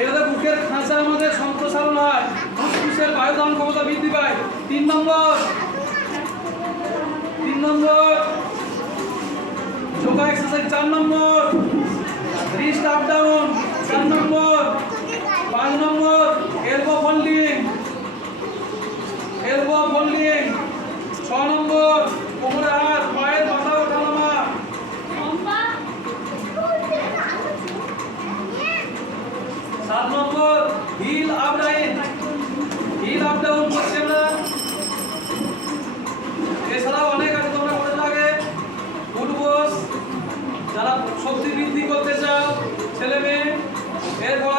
এটাতে বুকের খাঁচার মধ্যে সম্প্রসারণ হয়, ফুসফুসের বায়ুদান ক্ষমতা বৃদ্ধি পায়। তিন নম্বর তিন নম্বর যোগা এক্সারসাইজ চার নম্বর রিস্ট আপ ডাউন সাত number, heel up down heel up down করছি আমরা এছাড়াও অনেক আছে তোমরা করে লাগে ফুটবস যারা শক্তি বৃদ্ধি করতে চাও, ছেলে মেয়ে, এরপর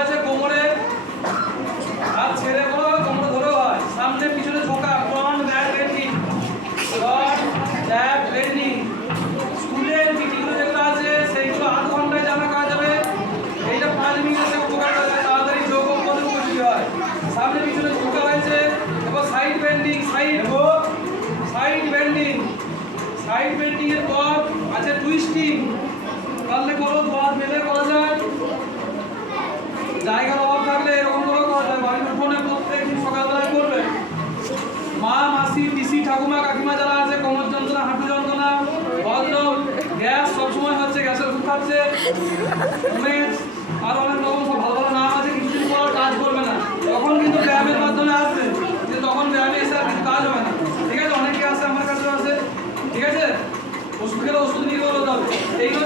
সাইড বেন্ডিং এর পর আছে টুইস্টিং পারলে করো পা মেলে করা যায়। জায়গার অভাব থাকলে এরকম করে করা যায়। বাড়ির উঠোনে প্রত্যেক দিন সকালবেলায় করবে। মা, মাসি, পিসি, ঠাকুমা, কাকিমা যারা আছে, কোমর যন্ত্রণা, হাঁটু যন্ত্রণা বদ্র গ্যাস সবসময় হচ্ছে, গ্যাসের ওষুধ খাচ্ছে। আর অনেক ওষুধ খেলে ওষুধ নিয়ে করতে হবে এইগুলো